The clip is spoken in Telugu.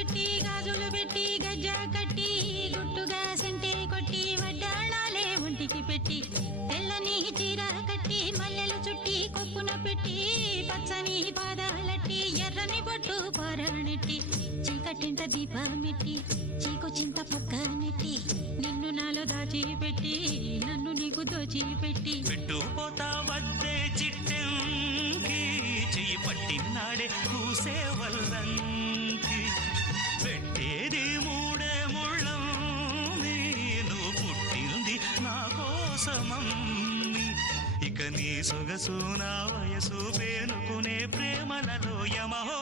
పెట్టి గాజులు పెట్టి గజ్జా కట్టి గుట్టుగా సెంటే కొట్టి వడ్డాణాలే ఒంటికి పెట్టి తెల్లని చీర కట్టి మల్లెలు చుట్టి కొప్పున పెట్టి పచ్చని పాదాలట్టి ఎర్రని బొట్టు పారాణెట్టి చీకటింట దీపమెట్టి చీకు చింత పక్క నెట్టి నిన్ను నాలో దాచిపెట్టి నన్ను నీకు దోచిపెట్టి పెట్టుపోతా వద్దే చిట్టంకి చెయ్యి పట్టినాడే కూసే వల్లంకి పెట్టేది మూడే ముళ్ళం నేను పుట్టింది నా కోసమమ్మి ఇక నీ సొగసు నా వయసు పేనుకునే ప్రేమలలో యమహో